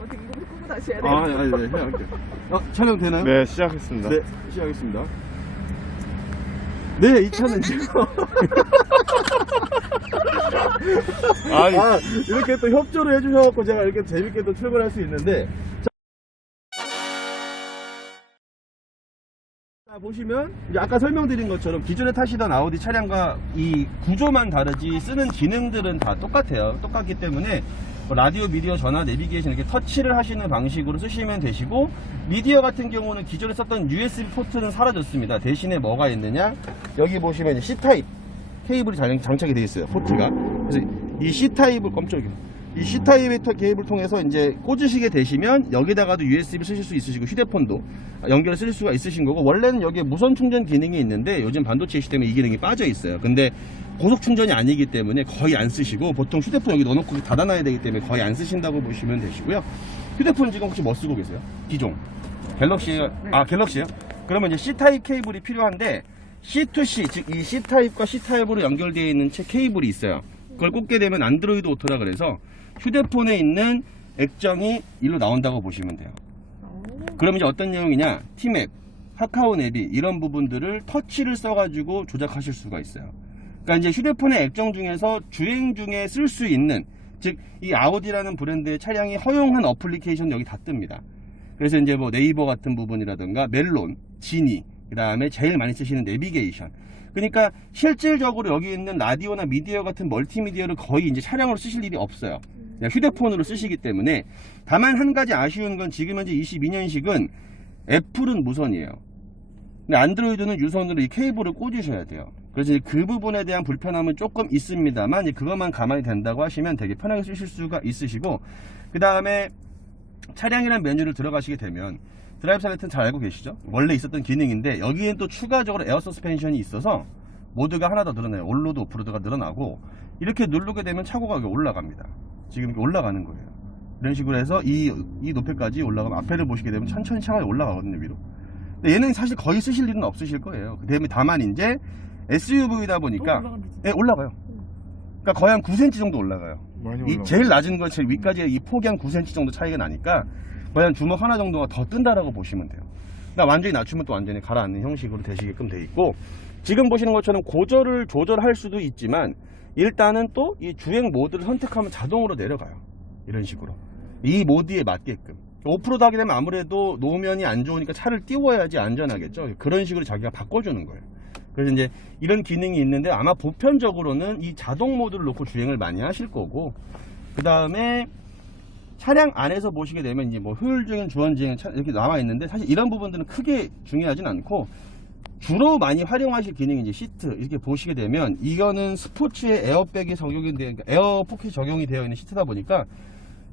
어떻게 이거 끄고 다시 해야 돼? 네, 해야할게요. 촬영 되나요? 네, 시작했습니다. 네, 시작하겠습니다. 네, 이 차는 지금. 아니, 이렇게 또 협조를 해주셔갖고 제가 이렇게 재밌게 또 출근할 수 있는데. 자, 보시면 이제 아까 설명드린 것처럼 기존에 타시던 아우디 차량과 이 구조만 다르지 쓰는 기능들은 다 똑같아요. 똑같기 때문에 뭐 라디오, 미디어, 전화, 내비게이션 이렇게 터치를 하시는 방식으로 쓰시면 되시고, 미디어 같은 경우는 기존에 썼던 USB 포트는 사라졌습니다. 대신에 뭐가 있느냐, 여기 보시면 이제 C타입 케이블이 장착이 되어 있어요. 포트가. 그래서 이 C타입을 이 C타입의 케이블을 통해서 이제 꽂으시게 되시면 여기다가도 USB를 쓰실 수 있으시고 휴대폰도 연결을 쓰실 수가 있으신 거고, 원래는 여기에 무선 충전 기능이 있는데 요즘 반도체 이슈 때문에 이 기능이 빠져 있어요. 근데 고속 충전이 아니기 때문에 거의 안 쓰시고, 보통 휴대폰 여기 넣어놓고 닫아놔야 되기 때문에 거의 안 쓰신다고 보시면 되시고요. 휴대폰 지금 혹시 뭐 쓰고 계세요? 기종 갤럭시. 갤럭시요? 그러면 이제 C타입 케이블이 필요한데, C2C, 즉 이 C타입과 C타입으로 연결되어 있는 케이블이 있어요. 그걸 꽂게 되면 안드로이드 오토라 그래서 휴대폰에 있는 액정이 일로 나온다고 보시면 돼요. 그러면 이제 어떤 내용이냐, T맵, 카카오 내비 이런 부분들을 터치를 써가지고 조작하실 수가 있어요. 그러니까 이제 휴대폰의 액정 중에서 주행 중에 쓸 수 있는, 즉 이 아우디라는 브랜드의 차량이 허용한 어플리케이션 여기 다 뜹니다. 그래서 이제 뭐 네이버 같은 부분이라든가 멜론, 지니, 그 다음에 제일 많이 쓰시는 내비게이션. 그러니까 실질적으로 여기 있는 라디오나 미디어 같은 멀티미디어를 거의 이제 차량으로 쓰실 일이 없어요. 그냥 휴대폰으로 쓰시기 때문에. 다만 한 가지 아쉬운 건 지금 현재 22년식은 애플은 무선이에요. 근데 안드로이드는 유선으로 이 케이블을 꽂으셔야 돼요. 그래서 그 부분에 대한 불편함은 조금 있습니다만, 이제 그것만 감안이 된다고 하시면 되게 편하게 쓰실 수가 있으시고, 그 다음에 차량이라는 메뉴를 들어가시게 되면 드라이브 살레트는 잘 알고 계시죠? 원래 있었던 기능인데 여기엔 또 추가적으로 에어 서스펜션이 있어서 모드가 하나 더 늘어나요. 온로드, 오프로드가 늘어나고, 이렇게 누르게 되면 차고가 여기 올라갑니다. 지금 이렇게 올라가는 거예요. 이런 식으로 해서 이 높이까지 올라가면 앞에를 보시게 되면 천천히 차가 올라가거든요, 위로. 근데 얘는 사실 거의 쓰실 일은 없으실 거예요. 다만 이제 SUV다 보니까 올라가요. 그러니까 거의 한 9cm 정도 올라가요. 많이 이 제일 낮은 거 제일 위까지 이 폭이 한 9cm 정도 차이가 나니까 거의 한 주먹 하나 정도가 더 뜬다라고 보시면 돼요. 그러니까 완전히 낮추면 또 완전히 가라앉는 형식으로 되시게끔 돼 있고, 지금 보시는 것처럼 고저를 조절할 수도 있지만 일단은 또 이 주행 모드를 선택하면 자동으로 내려가요. 이런 식으로 이 모드에 맞게끔. 오프로드 하게 되면 아무래도 노면이 안 좋으니까 차를 띄워야지 안전하겠죠. 그런 식으로 자기가 바꿔주는 거예요. 그래서 이제 이런 기능이 있는데 아마 보편적으로는 이 자동 모드를 놓고 주행을 많이 하실 거고, 그 다음에 차량 안에서 보시게 되면 이제 뭐 효율적인 주행은 이렇게 나와 있는데, 사실 이런 부분들은 크게 중요하진 않고, 주로 많이 활용하실 기능이 이제 시트 이렇게 보시게 되면, 이거는 스포츠의 에어백이 에어 포켓이 적용이 되어 있는 시트다 보니까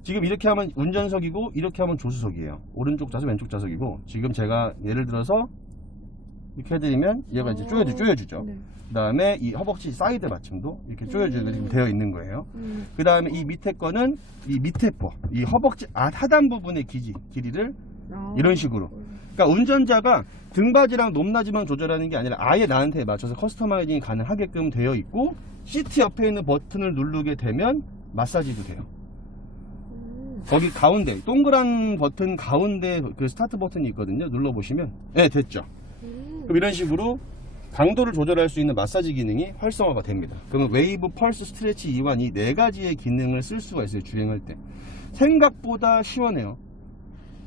지금 이렇게 하면 운전석이고 이렇게 하면 조수석이에요. 오른쪽 좌석 왼쪽 좌석이고, 지금 제가 예를 들어서 이렇게 해드리면 얘가 이제 조여주죠. 네. 그 다음에 이 허벅지 사이드 받침도 이렇게 조여주게 되어 있는 거예요. 그 다음에 이 밑에 거는 이 밑에 이 허벅지 하단 부분의 길이를 이런 식으로. 그러니까 운전자가 등받이랑 높낮이만 조절하는 게 아니라 아예 나한테 맞춰서 커스터마이징이 가능하게끔 되어 있고, 시트 옆에 있는 버튼을 누르게 되면 마사지도 돼요. 거기 가운데 동그란 버튼 가운데 그 스타트 버튼이 있거든요. 눌러보시면 됐죠. 그럼 이런 식으로 강도를 조절할 수 있는 마사지 기능이 활성화가 됩니다. 그러면 웨이브, 펄스, 스트레치, 이완 이 4가지의 기능을 쓸 수가 있어요. 주행할 때 생각보다 시원해요.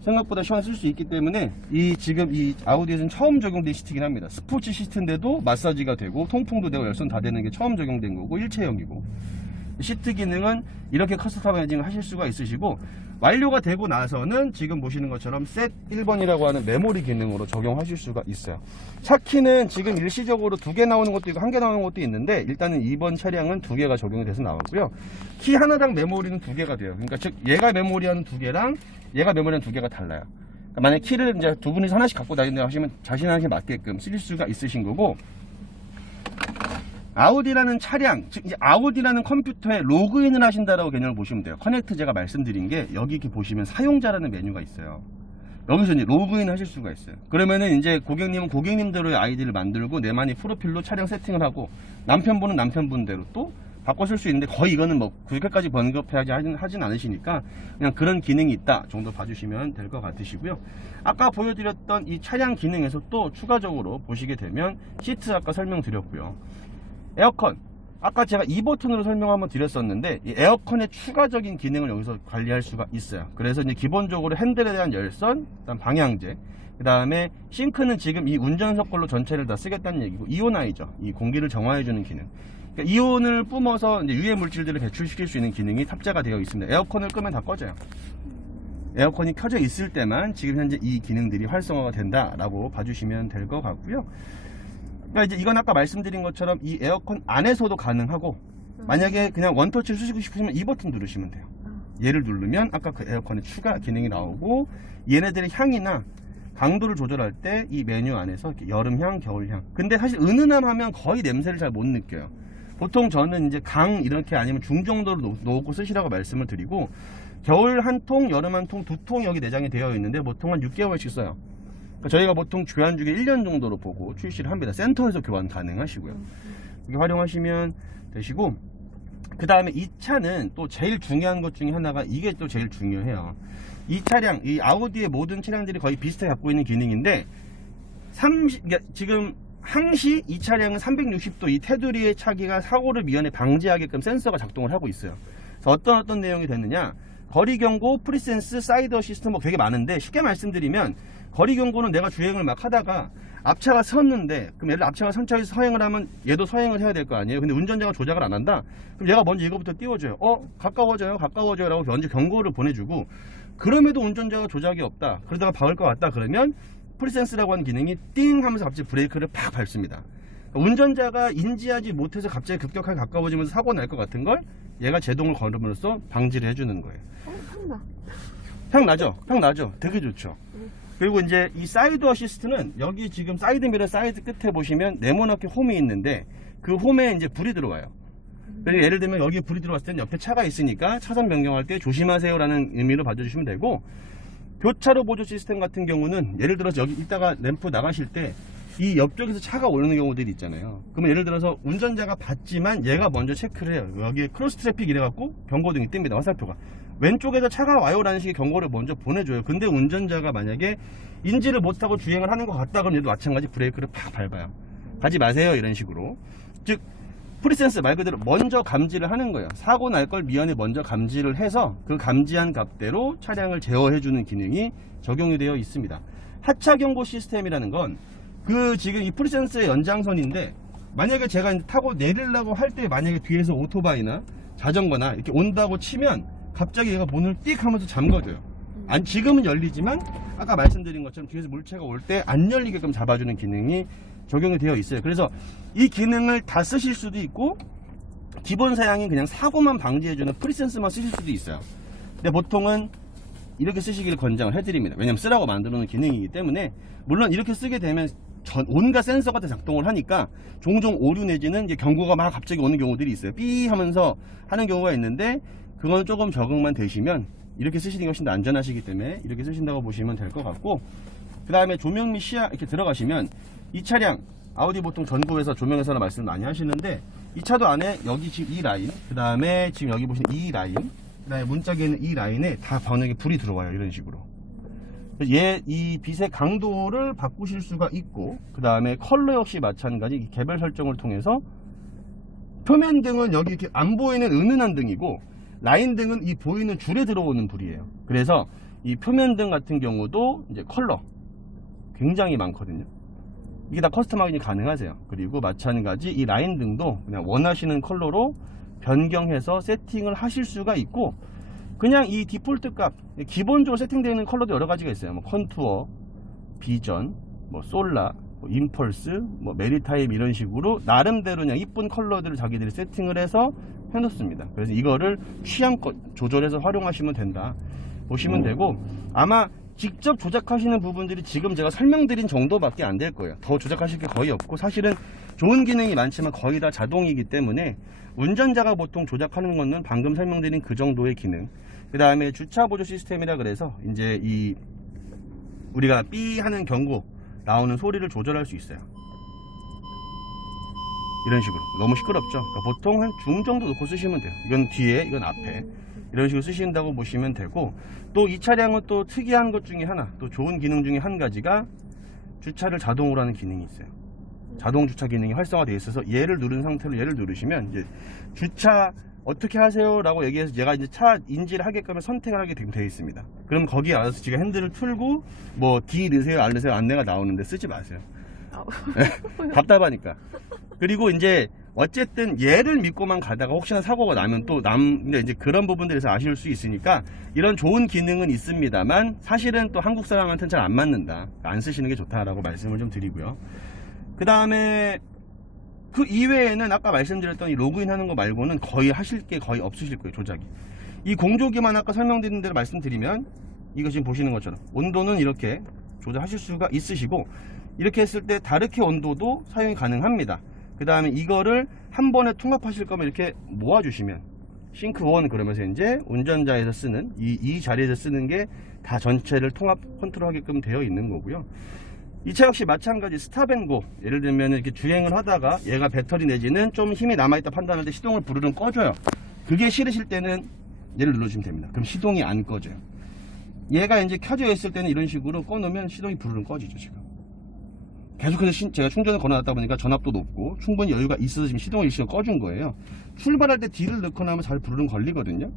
생각보다 시원하게 쓸 수 있기 때문에 지금 이 아우디에서는 처음 적용된 시트긴 합니다. 스포츠 시트인데도 마사지가 되고 통풍도 되고 열선 다 되는 게 처음 적용된 거고, 일체형이고, 시트 기능은 이렇게 커스터마이징을 하실 수가 있으시고, 완료가 되고 나서는 지금 보시는 것처럼 셋 1번이라고 하는 메모리 기능으로 적용하실 수가 있어요. 차 키는 지금 일시적으로 2개 나오는 것도 있고 1개 나오는 것도 있는데, 일단은 이번 차량은 2개가 적용이 돼서 나왔고요. 키 하나당 메모리는 2개가 돼요. 그러니까 즉 얘가 메모리하는 2개랑 얘가 메모리하는 2개가 달라요. 그러니까 만약 키를 이제 두 분이서 하나씩 갖고 다닌다고 하시면 자신한테 맞게끔 쓰실 수가 있으신 거고, 아우디라는 차량, 즉 이제 아우디라는 컴퓨터에 로그인을 하신다라고 개념을 보시면 돼요. 커넥트 제가 말씀드린 게 여기 이렇게 보시면 사용자라는 메뉴가 있어요. 여기서 이제 로그인 하실 수가 있어요. 그러면은 이제 고객님은 고객님대로의 아이디를 만들고 내만의 프로필로 차량 세팅을 하고, 남편분은 남편분대로 또 바꿔 쓸 수 있는데 거의 이거는 뭐 그렇게까지 번거롭게 하진 않으시니까 그냥 그런 기능이 있다 정도 봐주시면 될 것 같으시고요. 아까 보여드렸던 이 차량 기능에서 또 추가적으로 보시게 되면 시트 아까 설명드렸고요. 에어컨 아까 제가 이 버튼으로 설명 한번 드렸었는데 이 에어컨의 추가적인 기능을 여기서 관리할 수가 있어요. 그래서 이제 기본적으로 핸들에 대한 열선, 그다음 방향제, 그 다음에 싱크는 지금 이 운전석 걸로 전체를 다 쓰겠다는 얘기고, 이온아이저, 이 공기를 정화해주는 기능. 그러니까 이온을 뿜어서 이제 유해 물질들을 배출시킬 수 있는 기능이 탑재가 되어 있습니다. 에어컨을 끄면 다 꺼져요. 에어컨이 켜져 있을 때만 지금 현재 이 기능들이 활성화가 된다라고 봐주시면 될 것 같고요. 그러니까 이제 이건 아까 말씀드린 것처럼 이 에어컨 안에서도 가능하고, 만약에 그냥 원터치를 쓰시고 싶으시면 이 버튼 누르시면 돼요. 얘를 누르면 아까 그 에어컨의 추가 기능이 나오고, 얘네들의 향이나 강도를 조절할 때 이 메뉴 안에서 이렇게 여름향, 겨울향. 근데 사실 은은함 하면 거의 냄새를 잘 못 느껴요. 보통 저는 이제 강 이렇게 아니면 중 정도로 놓고 쓰시라고 말씀을 드리고, 겨울 한 통, 여름 한 통, 두 통 여기 내장이 되어 있는데 보통 한 6개월씩 써요. 그러니까 저희가 보통 교환 주기 1년 정도로 보고 출시를 합니다. 센터에서 교환 가능하시고요. 이렇게 활용하시면 되시고, 그 다음에 이 차는 또 제일 중요한 것 중에 하나가, 이게 또 제일 중요해요. 이 차량, 이 아우디의 모든 차량들이 거의 비슷하게 갖고 있는 기능인데, 그러니까 지금 항시 이 차량은 360도 이 테두리의 차기가 사고를 미연에 방지하게끔 센서가 작동을 하고 있어요. 그래서 어떤 내용이 됐느냐, 거리 경고, 프리센스, 사이드 어시스트 뭐 되게 많은데, 쉽게 말씀드리면 거리 경고는 내가 주행을 막 하다가 앞차가 섰는데, 그럼 얘를 앞차가 선 차에서 서행을 하면 얘도 서행을 해야 될 거 아니에요. 근데 운전자가 조작을 안 한다? 그럼 얘가 먼저 이거부터 띄워줘요. 가까워져요 라고 먼저 경고를 보내주고, 그럼에도 운전자가 조작이 없다, 그러다가 박을 것 같다 그러면 프리센스라고 하는 기능이 띵 하면서 갑자기 브레이크를 팍 밟습니다. 운전자가 인지하지 못해서 갑자기 급격하게 가까워지면서 사고 날 것 같은 걸 얘가 제동을 걸음으로써 방지를 해주는 거예요. 향 나죠? 되게 좋죠. 그리고 이제 이 사이드 어시스트는, 여기 지금 사이드 미러 사이드 끝에 보시면 네모나게 홈이 있는데, 그 홈에 이제 불이 들어와요. 그리고 예를 들면 여기 불이 들어왔을 때는 옆에 차가 있으니까 차선 변경할 때 조심하세요 라는 의미로 봐주시면 되고, 교차로 보조 시스템 같은 경우는 예를 들어서 여기 이따가 램프 나가실 때 이 옆쪽에서 차가 오는 경우들이 있잖아요. 그러면 예를 들어서 운전자가 봤지만 얘가 먼저 체크를 해요. 여기에 크로스 트래픽 이래갖고 경고등이 뜹니다. 화살표가. 왼쪽에서 차가 와요 라는 식의 경고를 먼저 보내줘요. 근데 운전자가 만약에 인지를 못하고 주행을 하는 것 같다 그러면 얘도 마찬가지 브레이크를 팍 밟아요. 가지 마세요 이런 식으로. 즉 프리센스 말 그대로 먼저 감지를 하는 거예요. 사고 날 걸 미연에 먼저 감지를 해서 그 감지한 값대로 차량을 제어해주는 기능이 적용이 되어 있습니다. 하차 경고 시스템이라는 건 그 지금 이 프리센스의 연장선인데, 만약에 제가 타고 내리려고 할 때 만약에 뒤에서 오토바이나 자전거나 이렇게 온다고 치면 갑자기 얘가 문을 띡 하면서 잠궈줘요. 지금은 열리지만 아까 말씀드린 것처럼 뒤에서 물체가 올 때 안 열리게끔 잡아주는 기능이 적용이 되어 있어요. 그래서 이 기능을 다 쓰실 수도 있고, 기본 사양인 그냥 사고만 방지해주는 프리센스만 쓰실 수도 있어요. 근데 보통은 이렇게 쓰시기를 권장을 해드립니다. 왜냐면 쓰라고 만들어 놓은 기능이기 때문에. 물론 이렇게 쓰게 되면 온갖 센서가 다 작동을 하니까 종종 오류 내지는 이제 경고가 막 갑자기 오는 경우들이 있어요. 삐 하면서 하는 경우가 있는데, 그건 조금 적응만 되시면 이렇게 쓰시는 게 훨씬 더 안전하시기 때문에 이렇게 쓰신다고 보시면 될 것 같고, 그 다음에 조명 및 시야 이렇게 들어가시면, 이 차량 아우디 보통 전구에서 조명에서나 말씀 많이 하시는데, 이 차도 안에 여기 지금 이 라인, 그 다음에 지금 여기 보시는 이 라인, 그 다음에 문짝에 있는 이 라인에 다 번역에 불이 들어와요. 이런 식으로. 이 빛의 강도를 바꾸실 수가 있고, 그 다음에 컬러 역시 마찬가지 개별 설정을 통해서, 표면 등은 여기 이렇게 안 보이는 은은한 등이고, 라인 등은 이 보이는 줄에 들어오는 불이에요. 그래서 이 표면 등 같은 경우도 이제 컬러 굉장히 많거든요. 이게 다 커스텀 확인이 가능하세요. 그리고 마찬가지 이 라인 등도 그냥 원하시는 컬러로 변경해서 세팅을 하실 수가 있고, 그냥 이 디폴트 값, 기본적으로 세팅되어 있는 컬러도 여러 가지가 있어요. 뭐 컨투어, 비전, 뭐 솔라, 뭐 임펄스, 뭐 메리타임 이런 식으로 나름대로 그냥 이쁜 컬러들을 자기들이 세팅을 해서 해놓습니다. 그래서 이거를 취향껏 조절해서 활용하시면 된다 보시면 되고, 아마 직접 조작하시는 부분들이 지금 제가 설명드린 정도밖에 안 될 거예요. 더 조작하실 게 거의 없고, 사실은 좋은 기능이 많지만 거의 다 자동이기 때문에 운전자가 보통 조작하는 거는 방금 설명드린 그 정도의 기능. 그 다음에 주차 보조 시스템이라 그래서 이제 이 우리가 삐 하는 경고 나오는 소리를 조절할 수 있어요. 이런 식으로. 너무 시끄럽죠. 그러니까 보통 한 중 정도 놓고 쓰시면 돼요. 이건 뒤에, 이건 앞에. 이런 식으로 쓰신다고 보시면 되고, 또 이 차량은 또 특이한 것 중에 하나, 또 좋은 기능 중에 한 가지가 주차를 자동으로 하는 기능이 있어요. 자동 주차 기능이 활성화되어 있어서 얘를 누른 상태로 얘를 누르시면 이제 주차 어떻게 하세요? 라고 얘기해서 얘가 이제 차 인지를 하게끔 선택을 하게 되어 있습니다. 그럼 거기에 알아서 지가 핸들을 틀고 뭐 D 넣으세요, R 넣으세요 안내가 나오는데 쓰지 마세요. 답답하니까. 그리고 이제 어쨌든 얘를 믿고만 가다가 혹시나 사고가 나면 또 근데 이제 그런 부분들에서 아쉬울 수 있으니까 이런 좋은 기능은 있습니다만 사실은 또 한국 사람한테는 잘 안 맞는다. 안 쓰시는 게 좋다라고 말씀을 좀 드리고요. 그 다음에 그 이외에는 아까 말씀드렸던 이 로그인 하는 거 말고는 거의 하실 게 거의 없으실 거예요, 조작이. 이 공조기만 아까 설명드린 대로 말씀드리면 이거 지금 보시는 것처럼 온도는 이렇게 조절하실 수가 있으시고 이렇게 했을 때 다르케 온도도 사용이 가능합니다. 그 다음에 이거를 한 번에 통합하실 거면 이렇게 모아주시면 싱크 원 그러면서 이제 운전자에서 쓰는 이 자리에서 쓰는 게 다 전체를 통합 컨트롤 하게끔 되어 있는 거고요. 이 차 역시 마찬가지 스탑앤고, 예를 들면 이렇게 주행을 하다가 얘가 배터리 내지는 좀 힘이 남아있다 판단할 때 시동을 부르릉 꺼줘요. 그게 싫으실 때는 얘를 눌러주시면 됩니다. 그럼 시동이 안 꺼져요. 얘가 이제 켜져 있을 때는 이런 식으로 꺼놓으면 시동이 부르릉 꺼지죠. 지금 계속해서 제가 충전을 걸어놨다 보니까 전압도 높고 충분히 여유가 있어서 지금 시동을 일시간 꺼준 거예요. 출발할 때 D를 넣거나 하면 잘 부르릉 걸리거든요.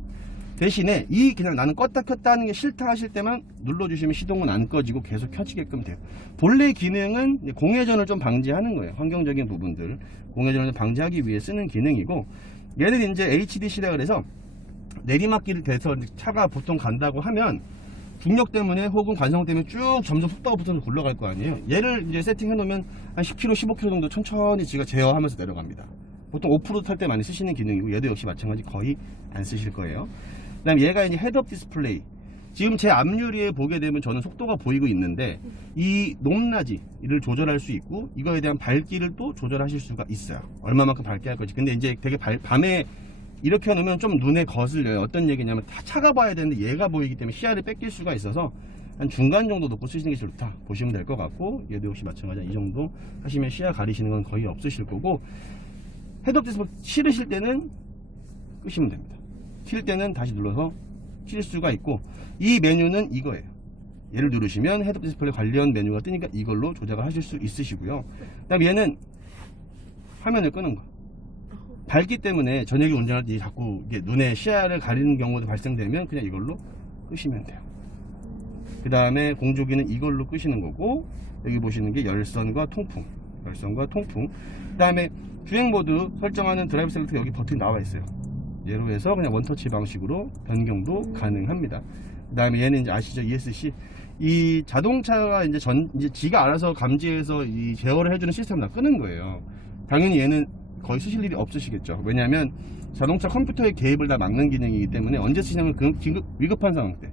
대신에 그냥 나는 껐다 켰다 하는 게 싫다 하실 때만 눌러주시면 시동은 안 꺼지고 계속 켜지게끔 돼요. 본래 기능은 공회전을 좀 방지하는 거예요. 환경적인 부분들 공회전을 방지하기 위해 쓰는 기능이고, 얘는 이제 HDC라 그래서 내리막길을 대서 차가 보통 간다고 하면 중력 때문에 혹은 관성 때문에 쭉 점점 속도가 붙어서 굴러갈 거 아니에요. 얘를 이제 세팅해 놓으면 한 10km, 15km 정도 천천히 지가 제어하면서 내려갑니다. 보통 오프로드 탈 때 많이 쓰시는 기능이고 얘도 역시 마찬가지 거의 안 쓰실 거예요. 그 다음에 얘가 이제 헤드업 디스플레이. 지금 제 앞유리에 보게 되면 저는 속도가 보이고 있는데 이 높낮이를 조절할 수 있고 이거에 대한 밝기를 또 조절하실 수가 있어요. 얼마만큼 밝게 할 건지. 근데 이제 되게 밤에 이렇게 해놓으면 좀 눈에 거슬려요. 어떤 얘기냐면 다 차가 봐야 되는데 얘가 보이기 때문에 시야를 뺏길 수가 있어서 한 중간 정도 놓고 쓰시는 게 좋다 보시면 될 것 같고, 얘도 역시 마찬가지야. 이 정도 하시면 시야 가리시는 건 거의 없으실 거고, 헤드업 디스플레이 싫으실 때는 끄시면 됩니다. 킬 때는 다시 눌러서 킬 수가 있고, 이 메뉴는 이거예요. 얘를 누르시면 헤드업 디스플레이 관련 메뉴가 뜨니까 이걸로 조작을 하실 수 있으시고요. 그 다음에 얘는 화면을 끄는 거. 밝기 때문에 저녁에 운전할 때 자꾸 이게 눈에 시야를 가리는 경우도 발생되면 그냥 이걸로 끄시면 돼요. 그 다음에 공조기는 이걸로 끄시는 거고, 여기 보시는 게 열선과 통풍. 그 다음에 주행 모드 설정하는 드라이브 셀렉터 여기 버튼이 나와 있어요. 얘로 해서 그냥 원터치 방식으로 변경도 가능합니다. 그 다음에 얘는 이제 아시죠? ESC. 이 자동차가 이제 지가 알아서 감지해서 이 제어를 해주는 시스템을 다 끄는 거예요. 당연히 얘는 거의 쓰실 일이 없으시겠죠. 왜냐하면 자동차 컴퓨터의 개입을 다 막는 기능이기 때문에 언제 쓰냐면 위급한 상황 때,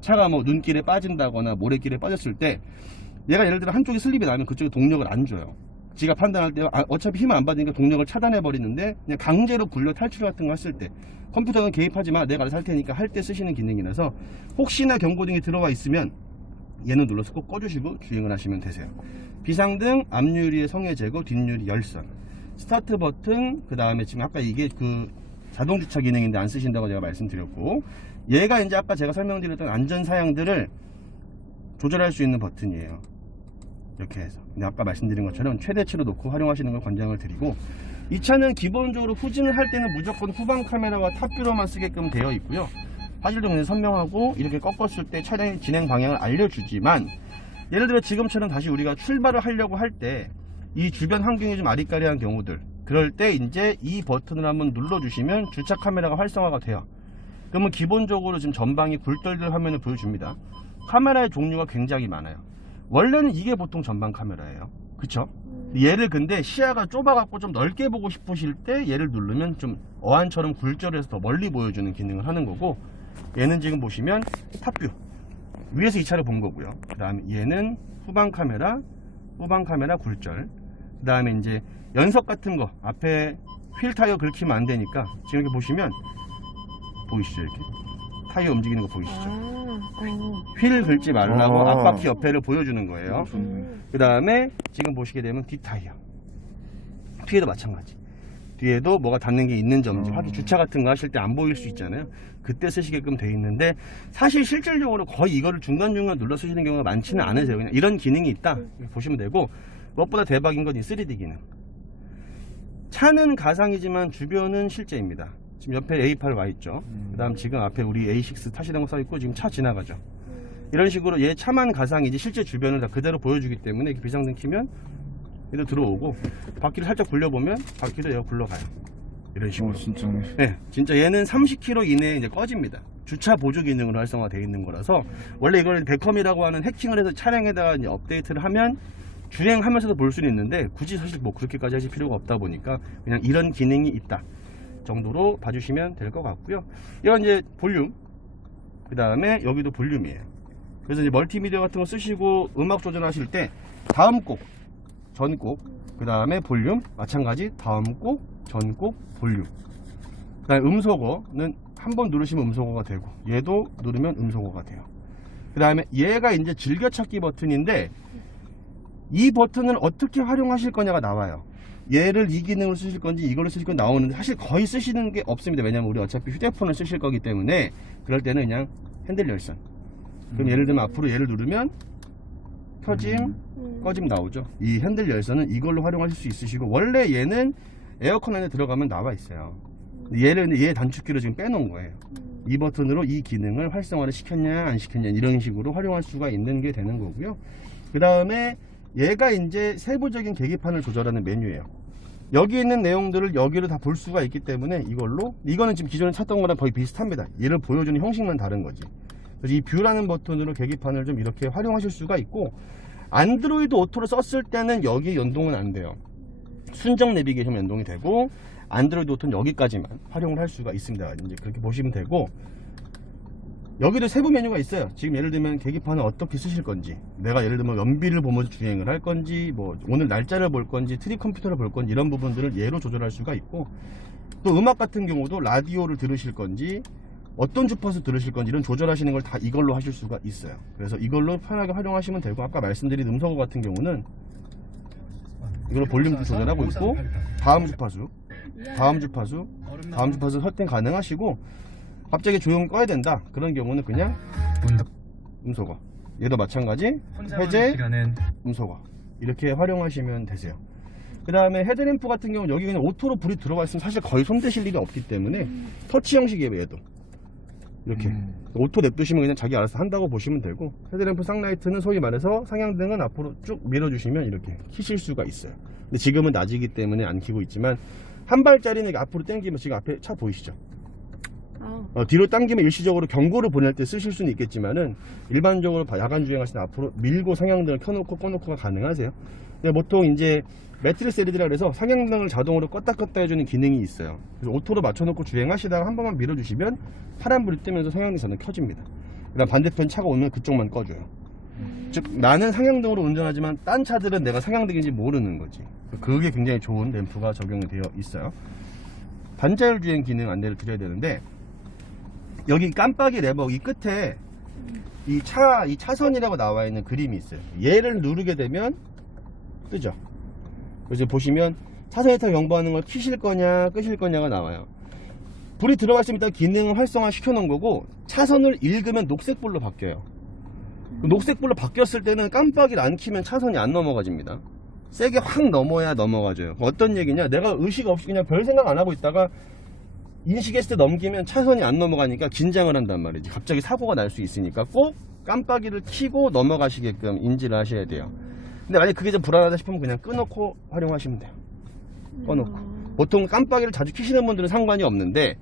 차가 뭐 눈길에 빠진다거나 모래길에 빠졌을 때 얘가 예를 들어 한쪽에 슬립이 나면 그쪽에 동력을 안 줘요. 지가 판단할 때 어차피 힘을 안 받으니까 동력을 차단해 버리는데 그냥 강제로 굴려 탈출 같은 거 했을 때 컴퓨터는 개입하지 마, 내가 알아서 할 테니까 할 때 쓰시는 기능이라서 혹시나 경고등이 들어와 있으면 얘는 눌러서 꼭 꺼주시고 주행을 하시면 되세요. 비상등, 앞유리의 성해 제거, 뒷유리 열선, 스타트 버튼, 그 다음에 지금 아까 이게 그 자동 주차 기능인데 안 쓰신다고 제가 말씀드렸고, 얘가 이제 아까 제가 설명드렸던 안전 사양들을 조절할 수 있는 버튼이에요. 이렇게 해서. 근데 아까 말씀드린 것처럼 최대치로 놓고 활용하시는 걸 권장을 드리고, 이 차는 기본적으로 후진을 할 때는 무조건 후방 카메라와 탑뷰로만 쓰게끔 되어 있고요. 화질도 굉장히 선명하고 이렇게 꺾었을 때 차량의 진행 방향을 알려주지만, 예를 들어 지금처럼 다시 우리가 출발을 하려고 할 때 이 주변 환경이 좀 아리까리한 경우들, 그럴 때 이제 이 버튼을 한번 눌러주시면 주차 카메라가 활성화가 돼요. 그러면 기본적으로 지금 전방이 굴절될 화면을 보여줍니다. 카메라의 종류가 굉장히 많아요. 원래는 이게 보통 전방 카메라예요. 그쵸? 얘를 근데 시야가 좁아갖고 좀 넓게 보고 싶으실 때 얘를 누르면 좀 어안처럼 굴절해서 더 멀리 보여주는 기능을 하는 거고, 얘는 지금 보시면 탑뷰 위에서 이 차를 본 거고요. 그 다음에 얘는 후방 카메라 굴절. 그 다음에 이제 연석 같은 거 앞에 휠 타이어 긁히면 안 되니까 지금 이렇게 보시면 보이시죠? 이렇게 타이어 움직이는 거 보이시죠? 휠 긁지 말라고 앞바퀴 옆에를 보여주는 거예요. 그 다음에 지금 보시게 되면 뒷타이어 뒤에도 마찬가지. 뒤에도 뭐가 닿는 게 있는지 어. 확인 주차 같은 거 하실 때 안 보일 수 있잖아요. 그때 쓰시게끔 돼 있는데 사실 실질적으로 거의 이거를 중간중간 눌러 쓰시는 경우가 많지는 않으세요. 그냥 이런 기능이 있다 보시면 되고, 무엇보다 대박인 건 이 3D 기능. 차는 가상이지만 주변은 실제입니다. 지금 옆에 A8 와 있죠. 그 다음 지금 앞에 우리 A6 타시는 거 써 있고 지금 차 지나가죠. 이런 식으로 얘 차만 가상이지 실제 주변을 다 그대로 보여주기 때문에 이렇게 비상등 키면 얘도 들어오고, 바퀴를 살짝 굴려보면 바퀴도 얘가 굴러가요. 이런 식으로. 진짜네. 네, 진짜 얘는 30km 이내에 이제 꺼집니다. 주차 보조 기능으로 활성화되어 있는 거라서, 원래 이걸 데컴이라고 하는 해킹을 해서 차량에다가 이제 업데이트를 하면 주행하면서도 볼 수는 있는데, 굳이 사실 뭐 그렇게까지 하실 필요가 없다 보니까 그냥 이런 기능이 있다 정도로 봐주시면 될 것 같고요. 이건 이제 볼륨, 그 다음에 여기도 볼륨이에요. 그래서 이제 멀티미디어 같은 거 쓰시고 음악 조절하실 때 다음 곡, 전 곡, 그 다음에 볼륨 마찬가지 다음 곡, 전 곡, 볼륨. 그 다음에 음소거는 한 번 누르시면 음소거가 되고, 얘도 누르면 음소거가 돼요. 그 다음에 얘가 이제 즐겨찾기 버튼인데, 이 버튼을 어떻게 활용하실 거냐가 나와요. 얘를 이 기능으로 쓰실 건지 이걸로 쓰실 건지 나오는데, 사실 거의 쓰시는 게 없습니다. 왜냐면 우리 어차피 휴대폰을 쓰실 거기 때문에 그럴 때는 그냥 핸들 열선. 그럼 예를 들면 앞으로 얘를 누르면 켜짐, 꺼짐 나오죠. 이 핸들 열선은 이걸로 활용하실 수 있으시고, 원래 얘는 에어컨 안에 들어가면 나와 있어요. 얘를 얘 단축키로 지금 빼놓은 거예요. 이 버튼으로 이 기능을 활성화를 시켰냐 안 시켰냐 이런 식으로 활용할 수가 있는 게 되는 거고요. 그 다음에 얘가 이제 세부적인 계기판을 조절하는 메뉴예요. 여기 있는 내용들을 여기로 다 볼 수가 있기 때문에 이걸로, 이거는 지금 기존에 찾던 거랑 거의 비슷합니다. 얘를 보여주는 형식만 다른 거지. 그래서 이 뷰라는 버튼으로 계기판을 좀 이렇게 활용하실 수가 있고, 안드로이드 오토를 썼을 때는 여기 연동은 안 돼요. 순정 내비게이션 연동이 되고, 안드로이드 오토는 여기까지만 활용을 할 수가 있습니다. 이제 그렇게 보시면 되고, 여기도 세부 메뉴가 있어요. 지금 예를 들면 계기판을 어떻게 쓰실 건지, 내가 예를 들면 연비를 보면서 주행을 할 건지, 뭐 오늘 날짜를 볼 건지, 트립 컴퓨터를 볼 건지, 이런 부분들을 얘로 조절할 수가 있고, 또 음악 같은 경우도 라디오를 들으실 건지 어떤 주파수 들으실 건지 이런 조절하시는 걸 다 이걸로 하실 수가 있어요. 그래서 이걸로 편하게 활용하시면 되고, 아까 말씀드린 음소거 같은 경우는 이걸로 볼륨도 조절하고 있고, 다음 주파수, 다음 주파수, 다음 주파수 설정 가능하시고, 갑자기 조용 꺼야 된다 그런 경우는 그냥 음소거, 얘도 마찬가지 해제, 음소거 이렇게 활용하시면 되세요. 그 다음에 헤드램프 같은 경우는 여기 그냥 오토로 불이 들어가 있으면 사실 거의 손대실 일이 없기 때문에 터치 형식이에요. 얘도 이렇게 오토 냅두시면 그냥 자기 알아서 한다고 보시면 되고, 헤드램프 쌍라이트는 소위 말해서 상향등은 앞으로 쭉 밀어주시면 이렇게 켜실 수가 있어요. 근데 지금은 낮이기 때문에 안 켜고 있지만, 한 발짜리는 앞으로 당기면 지금 앞에 차 보이시죠? 뒤로 당기면 일시적으로 경고를 보낼 때 쓰실 수는 있겠지만은, 일반적으로 야간 주행하실 때 앞으로 밀고 상향등을 켜놓고 꺼놓고가 가능하세요. 근데 보통 이제 매트리스 LED라 그래서 상향등을 자동으로 껐다 껐다 해주는 기능이 있어요. 그래서 오토로 맞춰놓고 주행하시다가 한 번만 밀어주시면 파란불이 뜨면서 상향등 자동 켜집니다. 그다음 반대편 차가 오면 그쪽만 꺼줘요. 즉 나는 상향등으로 운전하지만 딴 차들은 내가 상향등인지 모르는 거지. 그게 굉장히 좋은 램프가 적용이 되어 있어요. 반자율 주행 기능 안내를 드려야 되는데, 여기 깜빡이 레버 이 끝에 이 차선이라고 나와 있는 그림이 있어요. 얘를 누르게 되면 뜨죠. 그래서 보시면 차선 이탈 경보하는 걸 켜실 거냐 끄실 거냐가 나와요. 불이 들어가 있으면 일단 기능을 활성화 시켜 놓은 거고, 차선을 읽으면 녹색불로 바뀌어요. 녹색불로 바뀌었을 때는 깜빡이를 안 켜면 차선이 안 넘어가집니다. 세게 확 넘어야 넘어가져요. 어떤 얘기냐, 내가 의식 없이 그냥 별 생각 안 하고 있다가 인식했을 때 넘기면 차선이 안 넘어가니까 긴장을 한단 말이지. 갑자기 사고가 날 수 있으니까 꼭 깜빡이를 켜고 넘어가시게끔 인지를 하셔야 돼요. 근데 만약 그게 좀 불안하다 싶으면 그냥 끊어놓고 활용하시면 돼요. 꺼놓고. 보통 깜빡이를 자주 켜시는 분들은 상관이 없는데,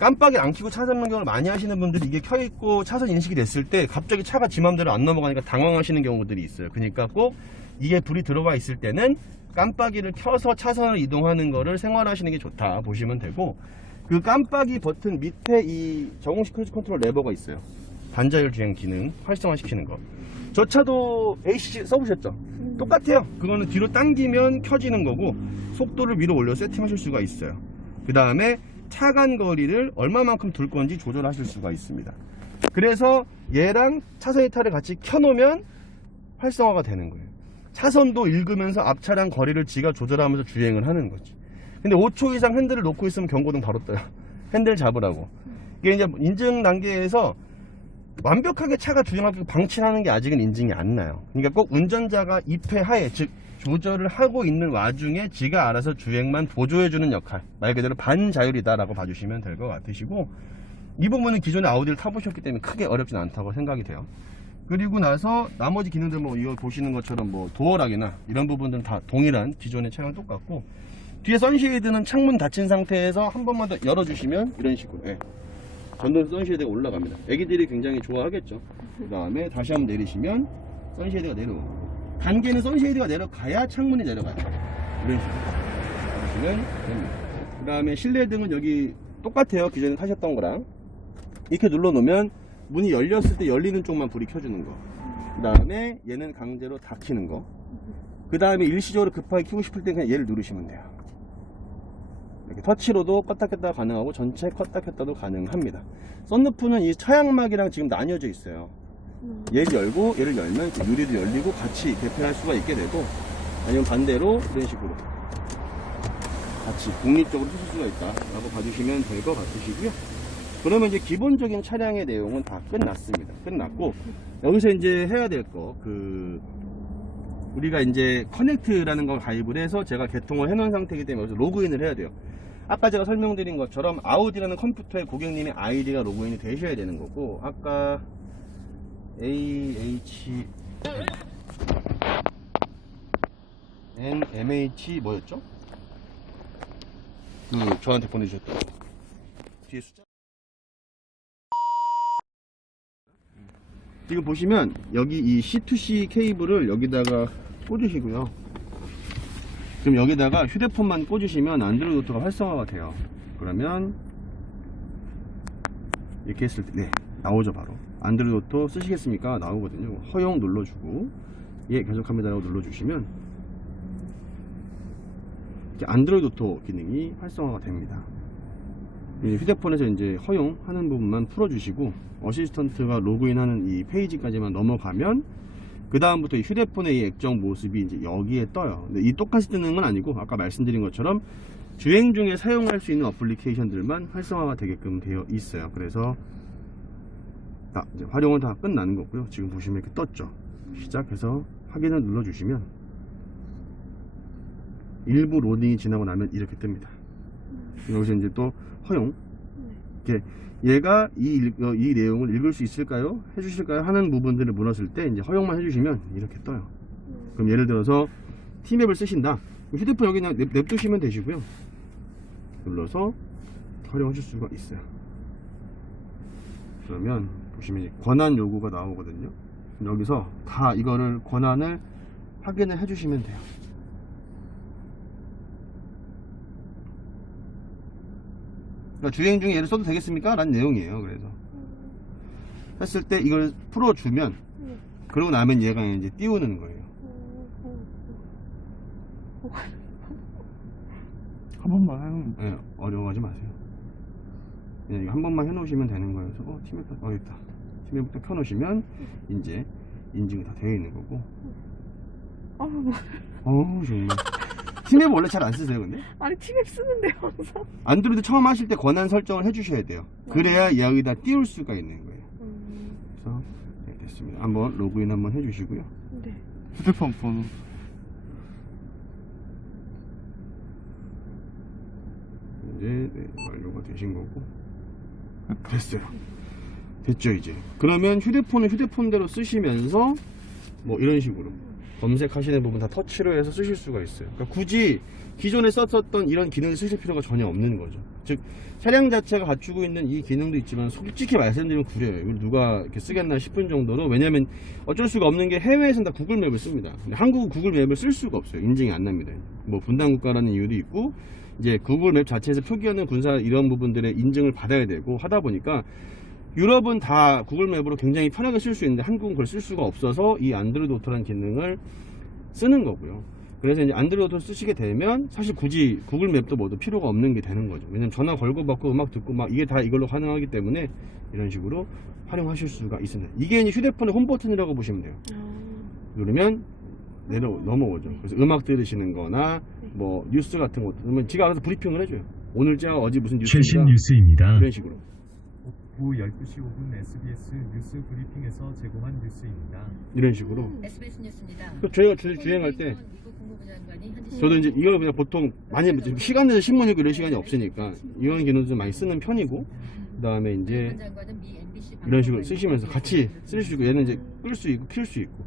깜빡이를 안 켜고 차 잡는 경우를 많이 하시는 분들이 이게 켜있고 차선 인식이 됐을 때 갑자기 차가 지 맘대로 안 넘어가니까 당황하시는 경우들이 있어요. 그러니까 꼭 이게 불이 들어와 있을 때는 깜빡이를 켜서 차선을 이동하는 거를 생활하시는 게 좋다 보시면 되고, 그 깜빡이 버튼 밑에 이 정홍식 크루즈 컨트롤 레버가 있어요. 반자율 주행 기능 활성화시키는 거. 저 차도 AC 써보셨죠? 똑같아요. 그거는 뒤로 당기면 켜지는 거고, 속도를 위로 올려 세팅하실 수가 있어요. 그 다음에 차간 거리를 얼마만큼 둘 건지 조절하실 수가 있습니다. 그래서 얘랑 차선 이탈을 같이 켜놓으면 활성화가 되는 거예요. 차선도 읽으면서 앞 차량 거리를 지가 조절하면서 주행을 하는 거지. 근데 5초 이상 핸들을 놓고 있으면 경고등 바로 떠요. 핸들 잡으라고. 이게 이제 인증 단계에서 완벽하게 차가 주행하고 방치하는 게 아직은 인증이 안 나요. 그러니까 꼭 운전자가 입회하에, 즉 조절을 하고 있는 와중에 지가 알아서 주행만 보조해주는 역할, 말 그대로 반자율이다라고 봐주시면 될 것 같으시고, 이 부분은 기존에 아우디를 타보셨기 때문에 크게 어렵진 않다고 생각이 돼요. 그리고 나서 나머지 기능들 뭐 이거 보시는 것처럼 뭐 도어락이나 이런 부분들은 다 동일한 기존의 차량 똑같고, 뒤에 선쉐이드는 창문 닫힌 상태에서 한 번만 더 열어주시면 이런 식으로, 예, 전동 선쉐이드가 올라갑니다. 애기들이 굉장히 좋아하겠죠. 그 다음에 다시 한번 내리시면 선쉐이드가 내려오고, 단계는 선쉐이드가 내려가야 창문이 내려가요. 이런 식으로 보시면 됩니다. 그 다음에 실내등은 여기 똑같아요. 기존에 타셨던 거랑. 이렇게 눌러 놓으면 문이 열렸을 때 열리는 쪽만 불이 켜주는 거. 그 다음에 얘는 강제로 닫히는 거. 그 다음에 일시적으로 급하게 켜고 싶을 때 그냥 얘를 누르시면 돼요. 이렇게 터치로도 껐다 켰다 가능하고 전체 껐다 켰다도 가능합니다. 썬루프는 이 차양막이랑 지금 나뉘어져 있어요. 얘를 열고 얘를 열면 유리도 열리고 같이 개폐할 수가 있게 되고, 아니면 반대로 이런 식으로 같이 독립적으로 쓰실 수가 있다라고 봐주시면 될 것 같으시고요. 그러면 이제 기본적인 차량의 내용은 다 끝났습니다. 끝났고, 여기서 이제 해야 될 거, 우리가 이제 커넥트라는 걸 가입을 해서 제가 개통을 해놓은 상태이기 때문에 여기서 로그인을 해야 돼요. 아까 제가 설명드린 것처럼 아우디라는 컴퓨터에 고객님의 아이디가 로그인이 되셔야 되는 거고, 아까 MH 뭐였죠? 저한테 보내주셨던 거. 뒤에 숫자. 지금 보시면 여기 이 C2C 케이블을 여기다가 꽂으시고요. 그럼 여기다가 휴대폰만 꽂으시면 안드로이드 오토가 활성화가 돼요. 그러면 이렇게 했을 때, 네, 나오죠. 바로 안드로이드 오토 쓰시겠습니까? 나오거든요. 허용 눌러주고, 예, 계속합니다라고 눌러주시면 이렇게 안드로이드 오토 기능이 활성화가 됩니다. 휴대폰에서 이제 허용하는 부분만 풀어주시고, 어시스턴트가 로그인하는 이 페이지까지만 넘어가면 그 다음부터 이 휴대폰의 이 액정 모습이 이제 여기에 떠요. 근데 이 똑같이 뜨는 건 아니고, 아까 말씀드린 것처럼 주행 중에 사용할 수 있는 어플리케이션들만 활성화가 되게끔 되어 있어요. 그래서 이제 활용은 다 끝나는 거고요. 지금 보시면 이렇게 떴죠. 시작해서 확인을 눌러주시면 일부 로딩이 지나고 나면 이렇게 뜹니다. 여기서 이제 또 허용, 이렇게 얘가 이 내용을 읽을 수 있을까요? 해주실까요? 하는 부분들을 물었을 때 이제 허용만 해주시면 이렇게 떠요. 그럼 예를 들어서 티맵을 쓰신다. 휴대폰 여기 그냥 냅두시면 되시고요. 눌러서 활용하실 수가 있어요. 그러면 보시면 이제 권한 요구가 나오거든요. 여기서 다 이거를 권한을 확인을 해주시면 돼요. 그러니까 주행 중에 얘를 써도 되겠습니까? 라는 내용이에요. 그래서 했을 때 이걸 풀어주면, 그러고 나면 얘가 이제 띄우는 거예요. 한 번만 하면. 네, 어려워하지 마세요. 네, 이거 한 번만 해놓으시면 되는 거예요. 그래서 티맵부터 있다. 티맵부터 켜놓으시면 이제 인증이 다 되어 있는 거고. 정말. 티맵 원래 잘 안 쓰세요, 근데? 아니 티맵 쓰는데 항상. 안드로이드 처음 하실 때 권한 설정을 해주셔야 돼요. 그래야 여기다 띄울 수가 있는 거예요. 그래서 네, 됐습니다. 한번 로그인 한번 해주시고요. 네. 휴대폰 번호. 이제 네, 완료가 되신 거고. 됐어요. 됐죠 이제. 그러면 휴대폰을 휴대폰대로 쓰시면서 뭐 이런 식으로 검색하시는 부분 다 터치로 해서 쓰실 수가 있어요. 그러니까 굳이 기존에 썼었던 이런 기능을 쓰실 필요가 전혀 없는 거죠. 즉 차량 자체가 갖추고 있는 이 기능도 있지만 솔직히 말씀드리면 구려요. 이걸 누가 이렇게 쓰겠나 싶은 정도로. 왜냐면 어쩔 수가 없는 게 해외에서는 다 구글 맵을 씁니다. 근데 한국은 구글 맵을 쓸 수가 없어요. 인증이 안 납니다. 뭐 분단 국가라는 이유도 있고, 이제 구글 맵 자체에서 표기하는 군사 이런 부분들의 인증을 받아야 되고 하다 보니까, 유럽은 다 구글 맵으로 굉장히 편하게 쓸 수 있는데 한국은 그걸 쓸 수가 없어서 이 안드로이드 오토라는 기능을 쓰는 거고요. 그래서 이제 안드로이드 오토 쓰시게 되면 사실 굳이 구글 맵도 뭐도 필요가 없는 게 되는 거죠. 왜냐면 전화 걸고 받고 음악 듣고 막 이게 다 이걸로 가능하기 때문에 이런 식으로 활용하실 수가 있습니다. 이게 이제 휴대폰의 홈 버튼이라고 보시면 돼요. 누르면 넘어오죠. 그래서 음악 들으시는 거나 뭐 뉴스 같은 거 그러면 지가 알아서 브리핑을 해줘요. 오늘자 어제 무슨 최신 뉴스인가 뉴스입니다. 이런 식으로. 오후 12시 5분 SBS 뉴스 브리핑에서 제공한 뉴스입니다. 이런 식으로. SBS 뉴스입니다. 저희가 주행할 때 미국 국무부 장관이 현지 저도 이제 이걸 그냥 보통 많이 시간 내서 신문 읽고 이런 시간이 없으니까 이런 기능도 많이 쓰는 편이고 그다음에 이제 장관은 미 MBC 이런 식으로 쓰시면서 같이 쓸 수 있고 얘는 이제 끌 수 있고 킬 수 있고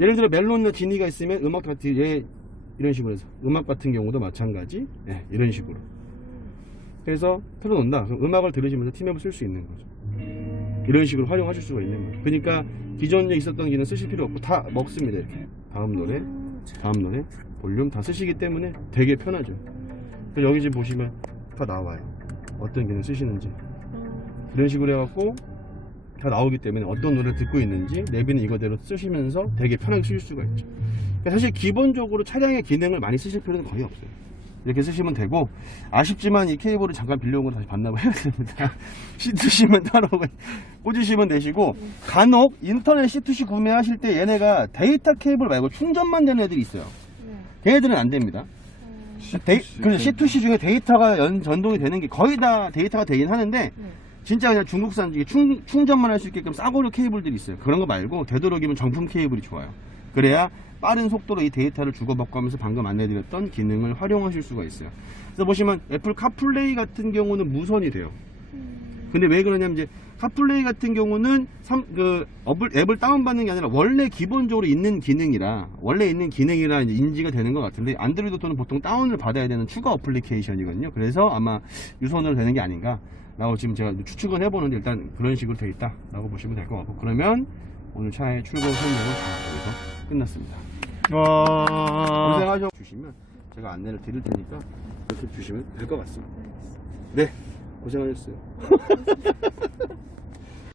예를 들어 멜론이나 지니가 있으면 음악 같은 얘 이런 식으로 해서 음악 같은 경우도 마찬가지 이런 식으로 해서 틀어놓는다. 그럼 음악을 들으시면서 팀앱을 쓸 수 있는 거죠. 이런 식으로 활용하실 수가 있는 거죠. 그러니까 기존에 있었던 기능 쓰실 필요 없고 다 먹습니다. 이렇게 다음 노래 볼륨 다 쓰시기 때문에 되게 편하죠. 그래서 여기 지금 보시면 다 나와요. 어떤 기능 쓰시는지 이런 식으로 해갖고 다 나오기 때문에 어떤 노래 듣고 있는지 내비는 이거대로 쓰시면서 되게 편하게 쓰실 수가 있죠. 그러니까 사실 기본적으로 차량의 기능을 많이 쓰실 필요는 거의 없어요. 이렇게 쓰시면 되고 아쉽지만 이 케이블을 잠깐 빌려온 거 다시 반납을 해야 됩니다. C2C면 따로 꽂으시면 되시고 간혹 인터넷 C2C 구매하실 때 얘네가 데이터 케이블 말고 충전만 되는 애들이 있어요. 걔네들은 안 됩니다. 그래서 C2C 중에 데이터가 전동이 되는 게 거의 다 데이터가 되긴 하는데 진짜 그냥 중국산 충전만 할 수 있게끔 싸구려 케이블들이 있어요. 그런 거 말고 되도록이면 정품 케이블이 좋아요. 그래야 빠른 속도로 이 데이터를 주고받고 하면서 방금 안내드렸던 기능을 활용하실 수가 있어요. 그래서 보시면 애플 카플레이 같은 경우는 무선이 돼요. 근데 왜 그러냐면 이제 카플레이 같은 경우는 앱을 다운받는 게 아니라 원래 기본적으로 있는 기능이라 이제 인지가 되는 것 같은데 안드로이드 오토는 보통 다운을 받아야 되는 추가 어플리케이션이거든요. 그래서 아마 유선으로 되는 게 아닌가 라고 지금 제가 추측은 해보는데 일단 그런 식으로 돼 있다 라고 보시면 될 것 같고 그러면 오늘 차의 출고 설명은 다 여기서 끝났습니다. 고생하셔 주시면 제가 안내를 드릴 테니까 이렇게 주시면 될 것 같습니다. 네, 고생하셨어요.